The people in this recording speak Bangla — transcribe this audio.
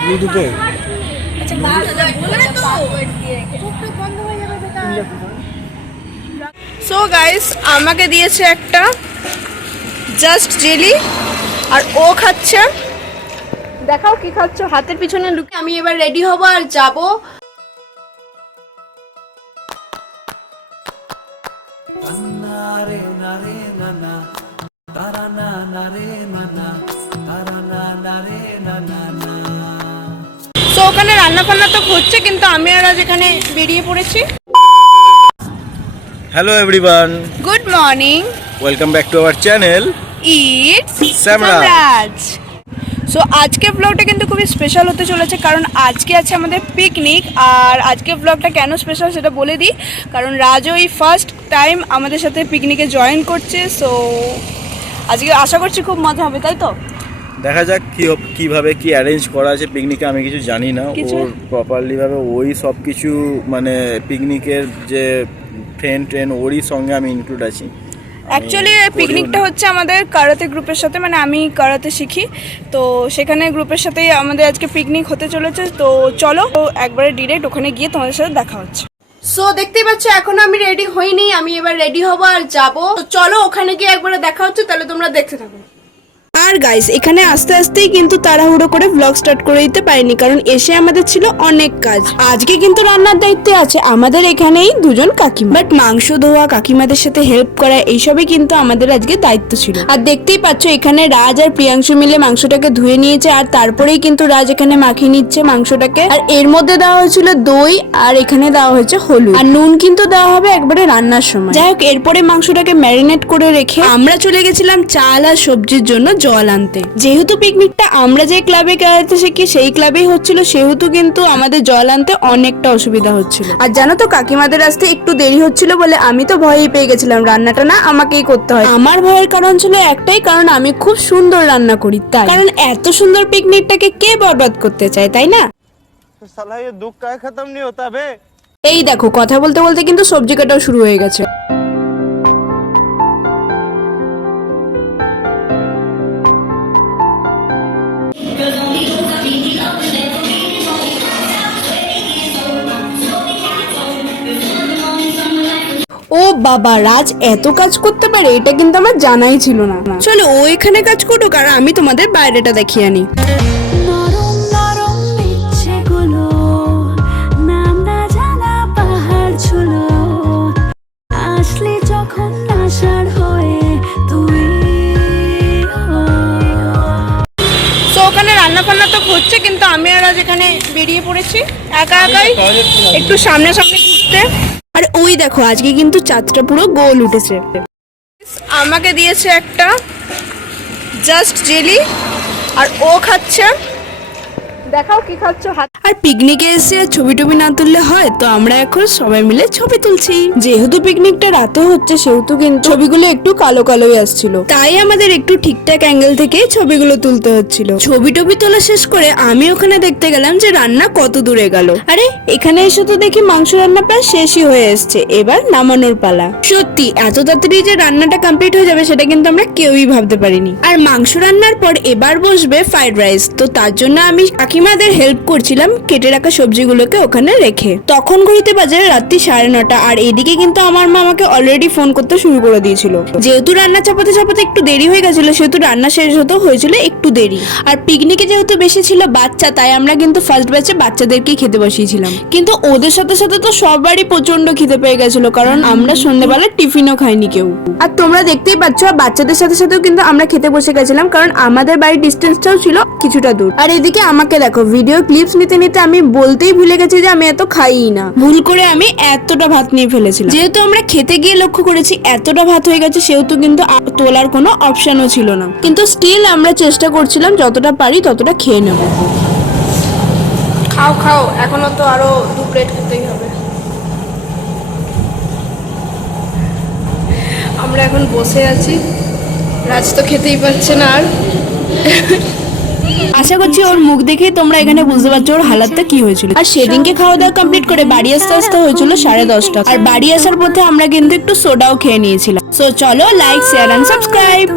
ব্লুটুথে সো গাইস আমাকে দিয়েছে একটা জাস্ট জেলি আর ও খাচ্ছে। দেখাও কি খাচ্ছ, হাতের পিছনে লুকিয়ে। আমি এবার রেডি হব আর যাব। তো ওখানে রান্না ফান্না তো হচ্ছে, কিন্তু আমি আর আজ এখানে বেরিয়ে পড়েছি। Hello everyone, good morning, welcome back to our channel it's Samraj. So আজকে ব্লগটা কিন্তু খুবই স্পেশাল হতে চলেছে, কারণ আজকে আছে আমাদের পিকনিক। আর আজকে ব্লগটা কেন স্পেশাল সেটা বলে দিই, কারণ রাজও এই ফার্স্ট টাইম আমাদের সাথে পিকনিকে জয়েন করছে। সো আজকে আশা করছি খুব মজা হবে, তাই তো? দেখা যাক কিভাবে কি অ্যারেঞ্জ করা আছে পিকনিকে। আমি কিছু জানি না, ওর প্রপারলি ভাবে ওই সব কিছু মানে পিকনিকের যে ট্রেন ওরই সঙ্গে আমি ইনক্লুড আছি। অ্যাকচুয়ালি পিকনিকটা হচ্ছে আমাদের কারাতে গ্রুপের সাথে, মানে আমি কারাতে শিখি, তো সেখানে গ্রুপের সাথেই আমাদের আজকে পিকনিক হতে চলেছে। তো চলো একবারে ডিরেক্ট ওখানে গিয়ে তোমাদের সাথে দেখা হচ্ছে। সো দেখতেই পাচ্ছ এখন আমি রেডি হইনি, আমি এবার রেডি হব আর যাবো। তো চলো ওখানে গিয়ে একবারে দেখা হচ্ছে, তাহলে তোমরা দেখতে থাকো। আর গাইস এখানে আস্তে আস্তেই কিন্তু তাড়াহুড়ো করে ব্লগ স্টার্ট করে দিতে পারিনি, কারণ এসে আমাদের ছিল অনেক কাজ। আজকে কিন্তু রান্নার দায়িত্বে আছে আমাদের এখানেই দুজন কাকিমা, বাট মাংস ধোয়া, কাকিমাদের সাথে হেল্প করা, এইসবই কিন্তু আমাদের আজকে দায়িত্ব ছিল। আর দেখতেই পাচ্ছ এখানে রাজ আর প্রিয়াংশু মিলে মাংসটাকে ধুয়ে নিয়েছে, আর তারপরেই কিন্তু রাজ এখানে মাখিয়ে নিচ্ছে মাংসটাকে। আর এর মধ্যে দেওয়া হয়েছিল দই, আর এখানে দেওয়া হয়েছে হলুদ, আর নুন কিন্তু দেওয়া হবে একবারে রান্নার সময়। যাই হোক, এরপরে মাংসটাকে ম্যারিনেট করে রেখে আমরা চলে গেছিলাম চাল আর সবজির জন্য জল আনতে। যেহেতু পিকনিকটা আমরা যে ক্লাবে খেলাতে শিখি সেই ক্লাবেই হচ্ছিল, সেহেতু কিন্তু আমাদের জল আনতে অনেকটা অসুবিধা হচ্ছিল। আর জানো তো কাকিমাদের আসতে একটু দেরি হচ্ছিল বলে আমি তো ভয়ই পেয়ে গেছিলাম, রান্নাটা না আমাকেই করতে হয়। আমার ভয়ের কারণ ছিল একটাই, কারণ আমি খুব সুন্দর রান্না করি তাই। কারণ এত সুন্দর পিকনিকটাকে কে বরবাদ করতে চায়, তাই না? সালা ये दुख का खत्म नहीं होता बे। এই দেখো কথা বলতে বলতে কিন্তু সবজি কাটাও শুরু হয়ে গেছে। ও বাবা, রাজ এত কাজ করতে পারে, এটা কিন্তু আমার জানাই ছিল না। চলো ও এখানে কাজ করুক আর আমি তোমাদের বাইরেটা দেখিয়ে আনি। ওখানে রান্না ফান্না তো হচ্ছে, কিন্তু আমি আর আজ এখানে বেরিয়ে পড়েছি একা একাই একটু সামনে সামনে ঘুরতে। আর ওই দেখো আজকে কিন্তু চাঁদটা পুরো গোল উঠেছে। আমাকে দিয়েছে একটা জাস্ট জেলি আর ও খাচ্ছে। দেখাও কি খাচ্ছ। আর পিকনিকে এসে ছবি টবি না তুললে হয়, তো আমরা এখন সবাই মিলে ছবি তুলছি। যেহেতু পিকনিকটা রাতে হচ্ছে সেহেতু কিন্তু ছবিগুলো একটু কালো কালোই আসছিল, তাই আমাদের একটু ঠিকঠাক অ্যাঙ্গেল থেকে ছবিগুলো তুলতে হচ্ছিল। ছবি টবি তোলা শেষ করে আমি ওখানে দেখতে গেলাম যে রান্না কত দূরে গেল। আরে এখানে এসে তো দেখি মাংস রান্না প্রায় শেষই হয়ে এসছে, এবার নামানোর পালা। সত্যি এত তাড়াতাড়ি যে রান্নাটা কমপ্লিট হয়ে যাবে সেটা কিন্তু আমরা কেউই ভাবতে পারিনি। আর মাংস রান্নার পর এবার বসবে ফ্রাইড রাইস, তো তার জন্য আমি কাকিমাদের হেল্প করছিলাম কেটে রাখা সবজিগুলোকে ওখানে রেখে। তখন ঘড়িতে বাজে রাত্রি 9:30, আর এদিকে কিন্তু আমার মা আমাকে অলরেডি ফোন করতে শুরু করে দিয়েছিল। যেহেতু রান্না চাপাতে চাপাতে একটু দেরি হয়ে গেছিল, সেহেতু রান্না শেষ হতে হয়েছিল একটু দেরি। আর পিকনিকে যেহেতু বেশি ছিল বাচ্চা, তাই আমরা কিন্তু ফার্স্ট ব্যাচে বাচ্চাদেরকেই খেতে বসিয়েছিলাম। কিন্তু ওদের সাথে সাথে তো সবারই প্রচন্ড খিদে পেয়ে গেছিল, কারণ আমরা সন্ধ্যাবেলা টিফিনও খাইনি কেউ। আর তোমরা দেখতেই পাচ্ছ বাচ্চাদের সাথে সাথেও কিন্তু আমরা খেতে বসে গেছিলাম, কারণ আমাদের বাড়ির ডিস্টেন্সটাও ছিল কিছুটা দূর। আর এদিকে আমাকে দেখো ভিডিও ক্লিপস নিতে নিতে আমি বলতেই ভুলে গেছি যে আমি এত খাইই না। ভুল করে আমি এতটা ভাত নিয়ে ফেলেছিলাম। যেহেতু আমরা খেতে গিয়ে লক্ষ্য করেছি এতটা ভাত হয়ে গেছে, সেহেতু কিন্তু তোলার কোনো অপশনও ছিল না। কিন্তু স্টিল আমরা চেষ্টা করছিলাম যতটা পারি ততটা খেয়ে নেব। খাও খাও, এখনো তো আরো 2 প্লেট খেতেই হবে। আমরা এখন বসে আছি, রাজ তো খেতেই পারছে না। আর আশা করছি ওর মুখ দেখেই তোমরা এখানে বুঝতে পারছো ওর হালাতটা কি হয়েছিল। আর সেদিনকে খাওয়া দাওয়া কমপ্লিট করে বাড়ি আসতে আসতে হয়েছিল 10:30। আর বাড়ি আসার পথে আমরা কিন্তু একটু সোডাও খেয়ে নিয়েছিলাম। সো চলো লাইক, শেয়ার এন্ড সাবস্ক্রাইব।